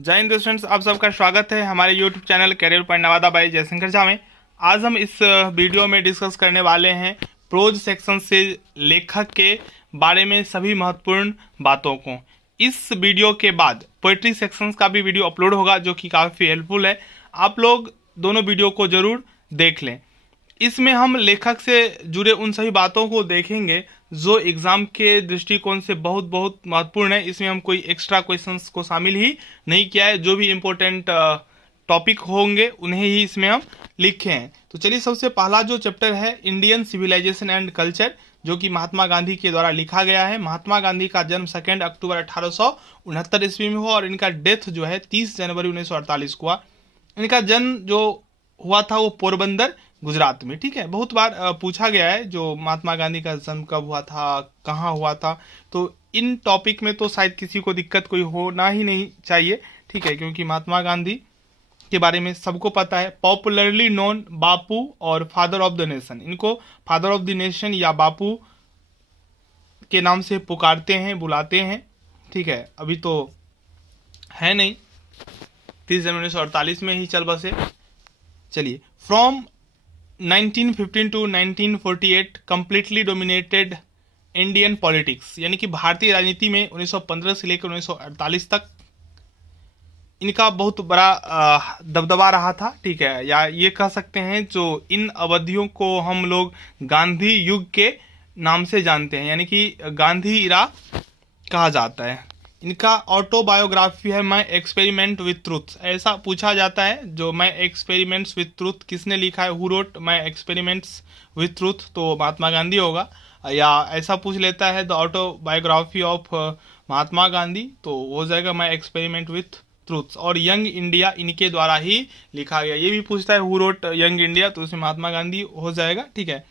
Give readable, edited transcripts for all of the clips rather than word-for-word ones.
जय हिंद स्टूडेंट्स, आप सबका स्वागत है हमारे YouTube channel career point Nawada by Jaishankar Jha में। आज हम इस वीडियो में डिस्कस करने वाले हैं प्रोज सेक्शन से लेखक के बारे में सभी महत्वपूर्ण बातों को। इस वीडियो के बाद पोएट्री सेक्शंस का भी वीडियो अपलोड होगा जो कि काफ़ी हेल्पफुल है। आप लोग दोनों वीडियो को ज़रूर देख लें। इसमें हम लेखक से जुड़े उन सभी बातों को देखेंगे जो एग्ज़ाम के दृष्टिकोण से बहुत बहुत महत्वपूर्ण है। इसमें हम कोई एक्स्ट्रा क्वेश्चंस को शामिल ही नहीं किया है। जो भी इम्पोर्टेंट टॉपिक होंगे उन्हें ही इसमें हम लिखे हैं। तो चलिए, सबसे पहला जो चैप्टर है इंडियन सिविलाइजेशन एंड कल्चर, जो कि महात्मा गांधी के द्वारा लिखा गया है। महात्मा गांधी का जन्म 2 अक्टूबर 1869 ईस्वी में हुआ और इनका डेथ जो है 30 जनवरी 1948 को हुआ। इनका जन्म जो हुआ था वो पोरबंदर गुजरात में। ठीक है, बहुत बार पूछा गया है जो महात्मा गांधी का जन्म कब हुआ था, कहाँ हुआ था। तो इन टॉपिक में तो शायद किसी को दिक्कत कोई होना ही नहीं चाहिए। ठीक है, क्योंकि महात्मा गांधी के बारे में सबको पता है। पॉपुलरली नोन बापू और फादर ऑफ द नेशन, इनको फादर ऑफ द नेशन या बापू के नाम से पुकारते हैं, बुलाते हैं। ठीक है, अभी तो है नहीं, 30 जनवरी 1948 में ही चल बसे। चलिए, from 1915 to 1948 completely dominated Indian politics, यानी कि भारतीय राजनीति में 1915 से लेकर 1948 तक इनका बहुत बड़ा दबदबा रहा था। ठीक है, या ये कह सकते हैं जो इन अवधियों को हम लोग गांधी युग के नाम से जानते हैं, यानी कि गांधी इरा कहा जाता है। इनका ऑटोबायोग्राफी है माई एक्सपेरिमेंट विथ ट्रूथ। ऐसा पूछा जाता है जो माई एक्सपेरिमेंट्स विथ ट्रूथ किसने लिखा है, who wrote my experiments with truth, तो महात्मा गांधी होगा। या ऐसा पूछ लेता है the autobiography of Mahatma Gandhi, तो हो जाएगा माई एक्सपेरिमेंट विथ ट्रूथ। और यंग इंडिया इनके द्वारा ही लिखा गया। ये भी पूछता है हु रोट यंग इंडिया, तो उसमें महात्मा गांधी हो जाएगा। ठीक है,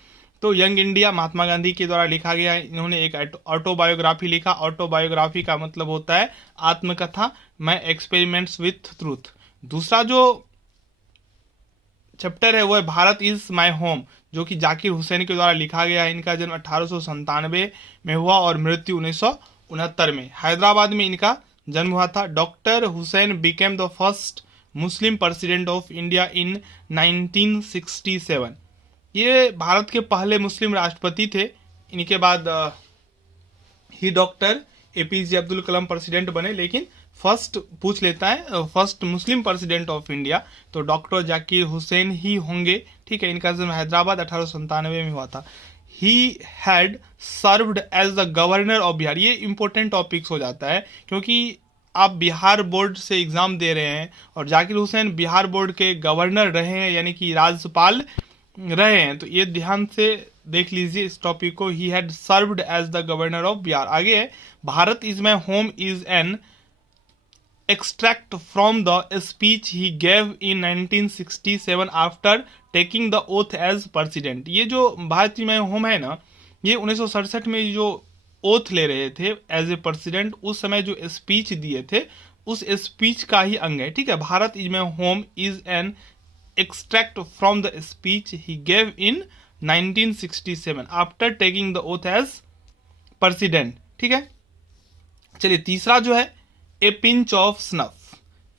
तो यंग इंडिया महात्मा गांधी के द्वारा लिखा गया है। इन्होंने एक ऑटोबायोग्राफी लिखा। ऑटोबायोग्राफी का मतलब होता है आत्मकथा। मैं एक्सपेरिमेंट्स विथ ट्रूथ। दूसरा जो चैप्टर है वो है भारत इज माय होम, जो कि जाकिर हुसैन के द्वारा लिखा गया है। इनका जन्म 1897 में हुआ और मृत्यु 1969 में। हैदराबाद में इनका जन्म हुआ था। Doctor Hussain became the first Muslim president of India in 1967। ये भारत के पहले मुस्लिम राष्ट्रपति थे। इनके बाद ही doctor APJ Abdul Kalam president बने, लेकिन फर्स्ट पूछ लेता है first Muslim president of India, तो डॉक्टर जाकिर हुसैन ही होंगे। ठीक है, इनका जन्म हैदराबाद 1897 में हुआ था। He had served as the governor of Bihar. ये इंपॉर्टेंट टॉपिक्स हो जाता है क्योंकि आप बिहार बोर्ड से एग्जाम दे रहे हैं और जाकिर हुसैन बिहार बोर्ड के गवर्नर रहे हैं, यानी कि राज्यपाल रहे हैं। तो ये ध्यान से देख लीजिए इस टॉपिक को। He had served as the governor of Bihar. आगे है Bharat is my home is an extract from the speech he gave in 1967 after taking the oath as president. ये जो भारत इज माई होम है ना, ये 1967 में जो ओथ ले रहे थे एज ए प्रेसिडेंट, उस समय जो स्पीच दिए थे उस स्पीच का ही अंग है। ठीक है, Bharat is my home is N extract from the speech he gave in 1967 after taking the oath as president। ठीक है, चलिए तीसरा जो है ए पिंच ऑफ स्नफ।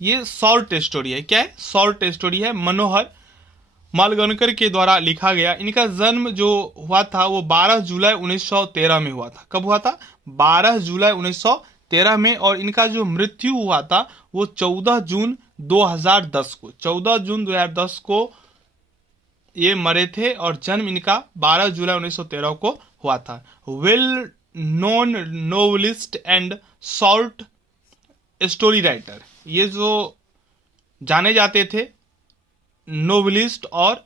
ये शॉर्ट स्टोरी है। क्या है? शॉर्ट स्टोरी है। मनोहर मालगणकर के द्वारा लिखा गया। इनका जन्म जो हुआ था वो 12 जुलाई 1913 में हुआ था। कब हुआ था? 12 जुलाई 1913 में। और इनका जो मृत्यु हुआ था वो 14 जून 2010 को, 14 जून 2010 को ये मरे थे और जन्म इनका 12 जुलाई 1913 को हुआ था। Well known novelist and short story writer. ये जो जाने जाते थे नोवेलिस्ट और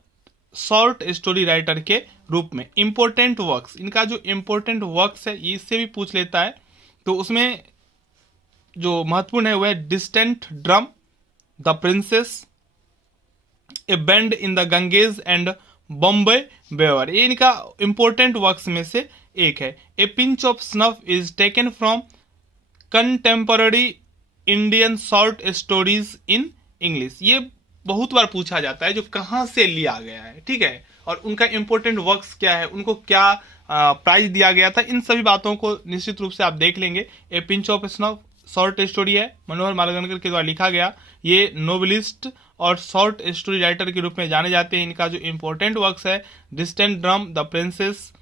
शॉर्ट स्टोरी राइटर के रूप में। इंपॉर्टेंट वर्क्स, इनका जो इंपॉर्टेंट वर्क्स है इससे भी पूछ लेता है। तो उसमें जो महत्वपूर्ण है वह है distant drum, the princes, a bend in the Ganges and Bombay beware. ये इनका इंपॉर्टेंट वर्क्स में से एक है। A pinch of snuff is taken from contemporary Indian short stories in English. ये बहुत बार पूछा जाता है जो कहाँ से लिया गया है। ठीक है, और उनका इंपॉर्टेंट वर्क्स क्या है, उनको क्या प्राइज दिया गया था, इन सभी बातों को निश्चित रूप से आप देख लेंगे। ए पिंच ऑफ शॉर्ट स्टोरी है, मनोहर मालवणकर के द्वारा लिखा गया। ये नोवेलिस्ट और शॉर्ट स्टोरी राइटर के रूप में जाने जाते हैं। इनका जो इम्पोर्टेंट वर्क्स है डिस्टेंट ड्रम, द प्रिंसेस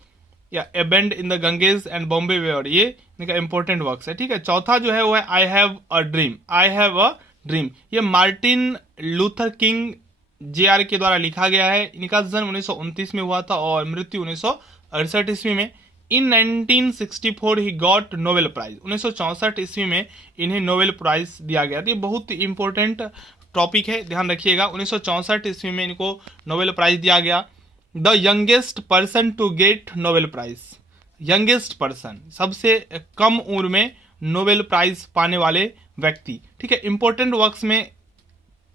या a bend in the Ganges and Bombay beware, ये इनका इम्पोर्टेंट वर्क्स है। ठीक है, चौथा जो है वो है I have a dream. I have a dream ये मार्टिन लूथर किंग JR के द्वारा लिखा गया है। इनका जन्म 1929 में हुआ था और मृत्यु 1968 ईस्वी में। इन 1964 ही गॉट नोबेल प्राइज। 1964 ईस्वी में इन्हें नोबेल प्राइज दिया गया था। ये बहुत इंपॉर्टेंट टॉपिक है, ध्यान रखिएगा। 1964 ईस्वी में इनको नोबेल प्राइज दिया गया। The youngest person to get Nobel prize, youngest person, सबसे कम उम्र में नोबेल प्राइज पाने वाले व्यक्ति। ठीक है, इंपॉर्टेंट वर्क्स में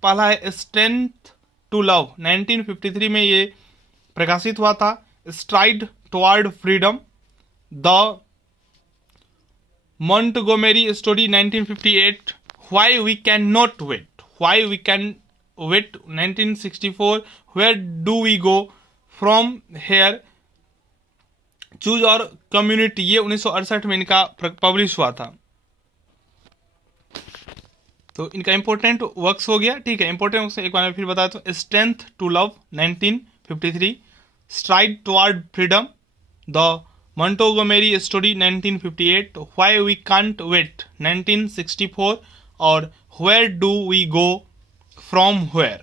पहला है स्ट्रेंथ टू लव, 1953 में ये प्रकाशित हुआ था। Stride toward freedom, the Montgomery story 1958, why we can not wait, why we can wait 1964, where do we go from here, chaos or community, ये 1968 में इनका पब्लिश हुआ था। तो इनका इंपॉर्टेंट वर्क्स हो गया। ठीक है, इंपॉर्टेंट वर्क्स एक बार मैं फिर बताता हूँ। Strength to love 1953, stride toward freedom, the Montgomery story 1958, why we can't wait 1964 और where do we go from where,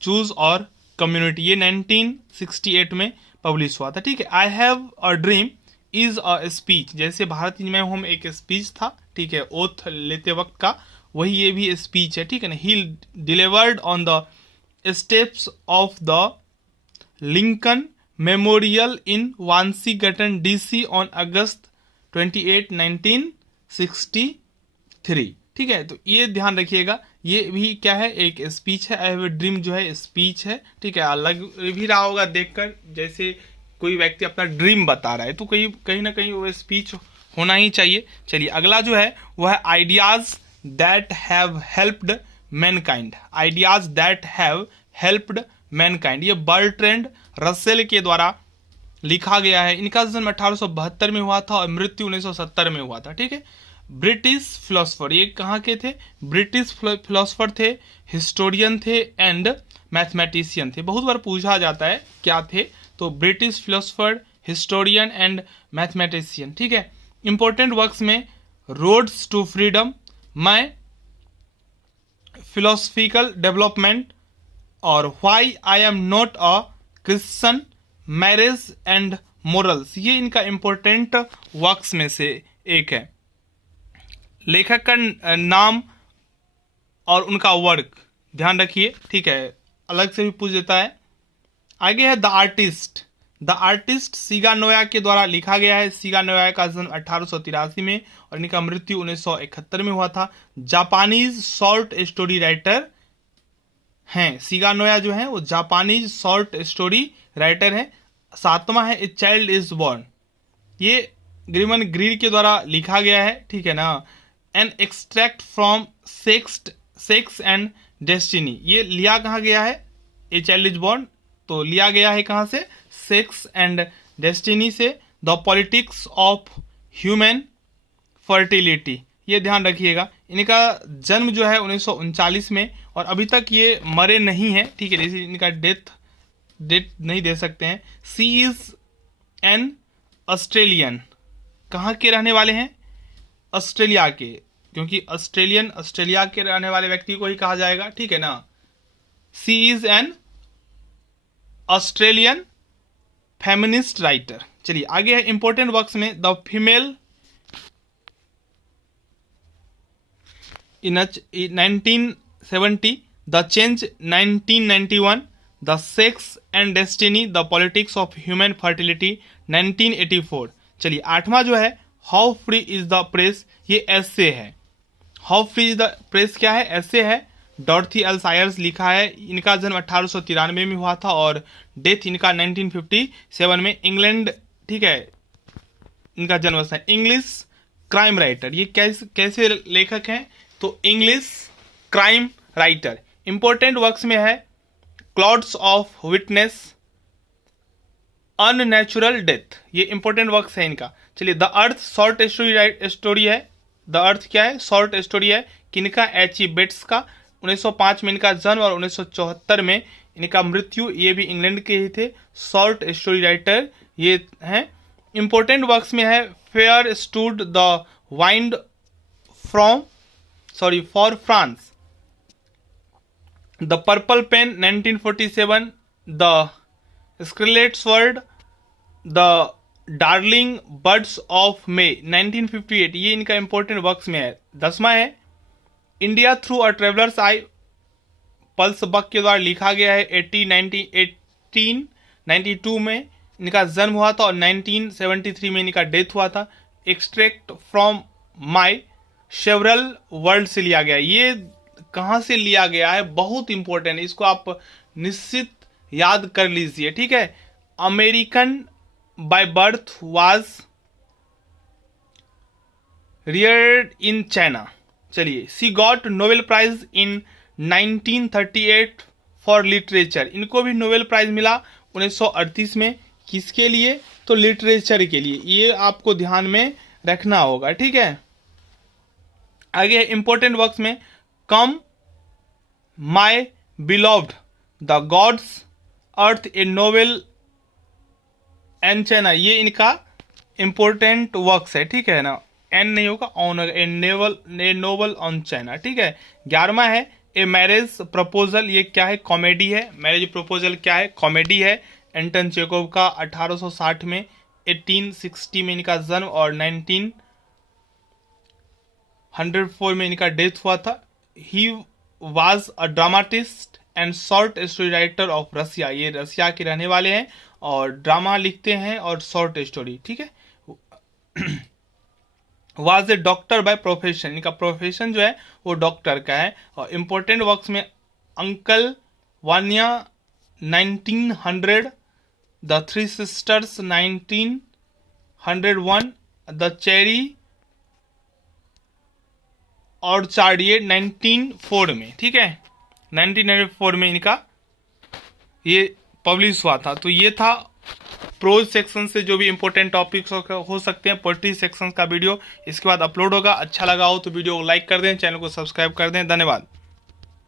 chaos or community, ये 1968 में पब्लिश हुआ था। ठीक है, I have a dream is a speech, जैसे भारत में हम एक स्पीच था, ठीक है, ओथ लेते वक्त का, वही ये भी स्पीच है। ठीक है ना, he delivered on the steps of the Lincoln Memorial in Washington DC on August 28, 1963। ठीक है, तो ये ध्यान रखिएगा, ये भी क्या है, एक स्पीच है। आई हैव अ ड्रीम जो है स्पीच है। ठीक है, अलग भी रहा होगा देखकर, जैसे कोई व्यक्ति अपना ड्रीम बता रहा है तो कहीं ना कहीं वो स्पीच होना ही चाहिए। चलिए अगला जो है वो है ideas that have helped Mankind, ideas that have helped Mankind, ये बर्ट्रैंड रसेल के द्वारा लिखा गया है। इनका जन्म 1872 में हुआ था और मृत्यु 1970 में हुआ था। ठीक है, ब्रिटिश फिलोसफर, ये कहाँ के थे, ब्रिटिश फिलोसफर थे, हिस्टोरियन थे एंड मैथमेटिशियन थे। बहुत बार पूछा जाता है क्या थे, तो British philosopher, historian and mathematician. ठीक है, इंपॉर्टेंट वर्क्स में roads to freedom, my philosophical development और why I am not a Christian, marriage and morals, ये इनका इंपॉर्टेंट वर्क्स में से एक है। लेखक का नाम और उनका वर्क ध्यान रखिए। ठीक है, अलग से भी पूछ देता है। आगे है द आर्टिस्ट, द आर्टिस्ट सीगा नोया के द्वारा लिखा गया है। सीगा नोया का जन्म 1883 में और इनका मृत्यु 1971 में हुआ था। जापानीज शॉर्ट स्टोरी राइटर हैं। सीगा नोया जो है वो जापानीज शॉर्ट स्टोरी राइटर है। सातवां है ए चाइल्ड इज बॉर्न, ये ग्रीमन ग्रीर के द्वारा लिखा गया है। ठीक है ना, N extract from sex and destiny, ये लिया कहाँ गया है, ए चाइल्ड इज बॉर्न तो लिया गया है कहाँ से, सेक्स एंड डेस्टिनी से। The politics of human fertility, ये ध्यान रखिएगा। इनका जन्म जो है 1939 में और अभी तक ये मरे नहीं हैं। ठीक है, जैसे इनका डेट नहीं दे सकते हैं। सी इज एन ऑस्ट्रेलियन, कहाँ के रहने वाले हैं, ऑस्ट्रेलिया के, क्योंकि ऑस्ट्रेलिया के रहने वाले व्यक्ति को ही कहा जाएगा। ठीक है ना, she is an Australian feminist writer. चलिए आगे है इंपॉर्टेंट वर्क्स में the female in 1970, the change 1991, the sex and destiny, the politics of human fertility 1984। चलिए आठवां जो है how free is the press, ये एसे है। How free is the press क्या है, एसे है। डॉर्थी एल सायर्स लिखा है। इनका जन्म 1893 में हुआ था और डेथ इनका 1957 में, इंग्लैंड। ठीक है, इनका जन्म है। इंग्लिश क्राइम राइटर, ये कैसे लेखक हैं, तो English crime writer. Important works में है clouds of witness, unnatural death, ये इंपॉर्टेंट वर्क्स है इनका। चलिए द अर्थ शॉर्ट स्टोरी है। द अर्थ क्या है, शॉर्ट स्टोरी है किनका, एच ई बेट्स का। 1905 में इनका जन्म और 1974 में इनका मृत्यु। ये भी इंग्लैंड के ही थे, शॉर्ट स्टोरी राइटर ये हैं। इंपॉर्टेंट वर्क्स में है fair stood the wind for France, the purple pen 1947, the scarlet sword, the darling buds of May 1958, ये इनका इंपॉर्टेंट वर्क्स में है। 10वां है India through a traveller's eye, Pearl Buck के द्वारा लिखा गया है। 1892 में इनका जन्म हुआ था और 1973 में इनका डेथ हुआ था। Extract from my several world से लिया गया। ये कहाँ से लिया गया है, बहुत इंपॉर्टेंट है, इसको आप निश्चित याद कर लीजिए, ठीक है। American by birth was reared in China. चलिए, she got Nobel prize in 1938 for literature, इनको भी नोबेल प्राइज मिला 1938 में। किसके लिए, तो लिटरेचर के लिए, ये आपको ध्यान में रखना होगा, ठीक है। आगे इंपॉर्टेंट वर्क्स में come my beloved, the good earth a novel and China, ये इनका इंपॉर्टेंट वर्क्स है, ठीक है ना। एन नहीं होगा, ऑन होगा, ए नोवेल ऑन चाइना, ठीक है। 11वां है ए मैरिज प्रपोजल, ये क्या है, कॉमेडी है। मैरिज प्रपोजल क्या है, कॉमेडी है। एंटन चेकोव का 1860 में, 1860 में इनका जन्म और 1904 में इनका डेथ हुआ था। He was a dramatist and short story writer of Russia, ये रसिया के रहने वाले हैं और ड्रामा लिखते हैं और शॉर्ट स्टोरी, ठीक है। Was a doctor by profession, इनका प्रोफेशन जो है वो डॉक्टर का है। और इंपॉर्टेंट वर्क्स में uncle Vaniya 1900, the three sisters 1901, the cherry और चार्डिए 1904 में, ठीक है। 1904 में इनका ये पब्लिश हुआ था। तो ये था प्रोज सेक्शन से जो भी इंपॉर्टेंट टॉपिक्स हो सकते हैं, पोएट्री सेक्शन का वीडियो इसके बाद अपलोड होगा। अच्छा लगा हो तो वीडियो को लाइक कर दें, चैनल को सब्सक्राइब कर दें। धन्यवाद।